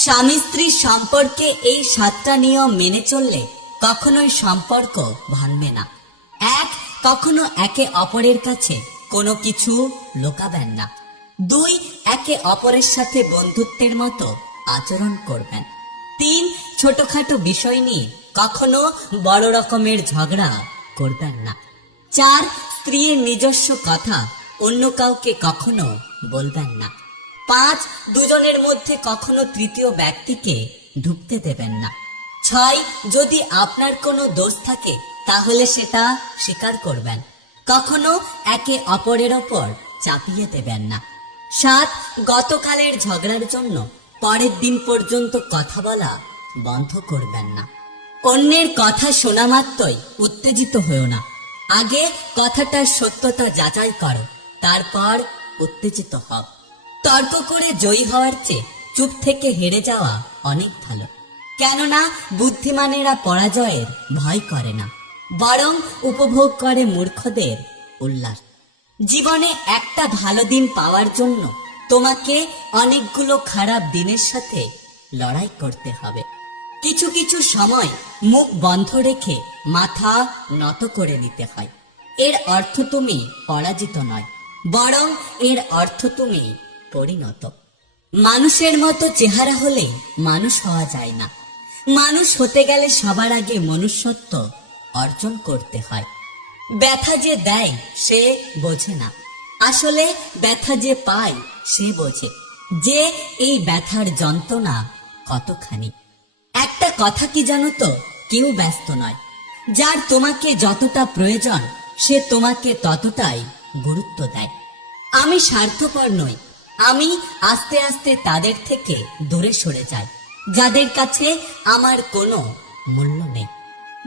স্বামী স্ত্রীর সম্পর্কে এই সাতটা নিয়ম মেনে চললে কখনোই সম্পর্ক ভাঙবে না। এক, কখনো একে অপরের কাছে কোনো কিছু লোকাবেন না। দুই, একে অপরের সাথে বন্ধুত্বের মতো আচরণ করবেন। তিন, ছোটখাটো বিষয় নিয়ে কখনো বড় রকমের ঝগড়া করবেন না। চার, স্ত্রীর নিজস্ব কথা অন্য কাউকে কখনো বলবেন না। পাঁচ দুজনের মধ্যে কখনো তৃতীয় ব্যক্তিকে ঢুকতে দেবেন না। ছয়, যদি আপনার কোনো দোষ থাকে, তাহলে সেটা স্বীকার করবেন। কখনো একে অপরের ওপর চাপিয়ে দেবেন না। সাত, গতকালের ঝগড়ার জন্য পরের দিন পর্যন্ত কথা বলা বন্ধ করবেন না। অন্যের কথা শোনা মাত্রই উত্তেজিত হয়েও না। আগে কথাটার সত্যতা যাচাই করো, তারপর উত্তেজিত হও। তর্ক করে জয়ী হওয়ার চেয়ে চুপ থেকে হেরে যাওয়া অনেক ভালো। কেননা বুদ্ধিমানেরা পরাজয়ের ভয় করে না, বরং উপভোগ করে মূর্খদের উল্লাস। জীবনে একটা ভালো দিন পাওয়ার জন্য তোমাকে অনেকগুলো খারাপ দিনের সাথে লড়াই করতে হবে। কিছু কিছু সময় মুখ বন্ধ রেখে মাথা নত করে নিতে হয়। এর অর্থ তুমি পরাজিত নয়, বরং এর অর্থ তুমি পরিণত। মানুষের মতো চেহারা হলে মানুষ হওয়া যায় না। মানুষ হতে গেলে সবার আগে মনুষ্যত্ব অর্জন করতে হয়। ব্যথা যে দেয়, সে বোঝে না। আসলে ব্যথা যে পায়, সে বোঝে। যে এই ব্যথার যন্ত্রণা কতখানি। একটা কথা কি জানো তো? কেউ ব্যস্ত নয়। যার তোমাকে যতটা প্রয়োজন, সে তোমাকে ততটাই গুরুত্ব দেয়। আমি স্বার্থপর নই। আমি আস্তে আস্তে তাদের থেকে দূরে সরে যাই। যাদের কাছে আমার কোনো মূল্য নেই।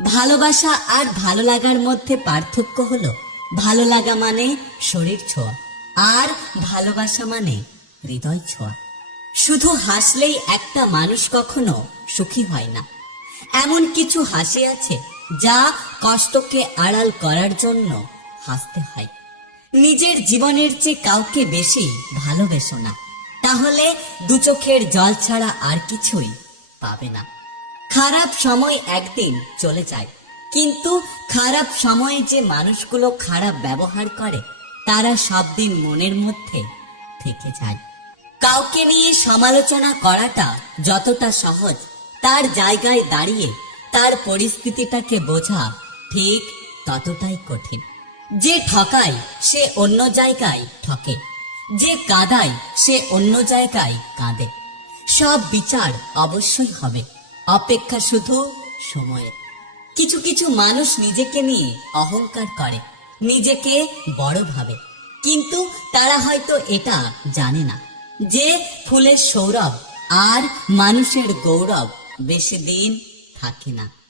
ভালোবাসা আর ভালো লাগার মধ্যে পার্থক্য হলো, ভালো লাগা মানে শরীর ছোঁয়া, আর ভালোবাসা মানে হৃদয় ছোঁয়া। শুধু হাসলেই একটা মানুষ কখনো সুখী হয় না। এমন কিছু হাসি আছে যা কষ্টকে আড়াল করার জন্য হাসতে হয়। নিজের জীবনের চেয়ে কাউকে বেশি ভালোবেসো না। তাহলে দু চোখের জল ছাড়া আর কিছুই পাবে না। খারাপ সময় একদিন চলে যায়, কিন্তু খারাপ সময়ে যে মানুষগুলো খারাপ ব্যবহার করে, তারা সব দিন মনের মধ্যে থেকে যায়। কাউকে নিয়ে সমালোচনা করাটা যতটা সহজ, তার জায়গায় দাঁড়িয়ে তার পরিস্থিতিটাকে বোঝা ঠিক ততটাই কঠিন। যে ঠকায়, সে অন্য জায়গায় ঠকে। যে কাঁদায়, সে অন্য জায়গায় কাঁদে। সব বিচার অবশ্যই হবে, অপেক্ষা শুধু সময়ের কিছু কিছু মানুষ নিজেকে নিয়ে অহংকার করে, নিজেকে বড় ভাবে। কিন্তু তারা হয়তো এটা জানে না যে ফুলের সৌরভ আর মানুষের গৌরব বেশি দিন থাকে না।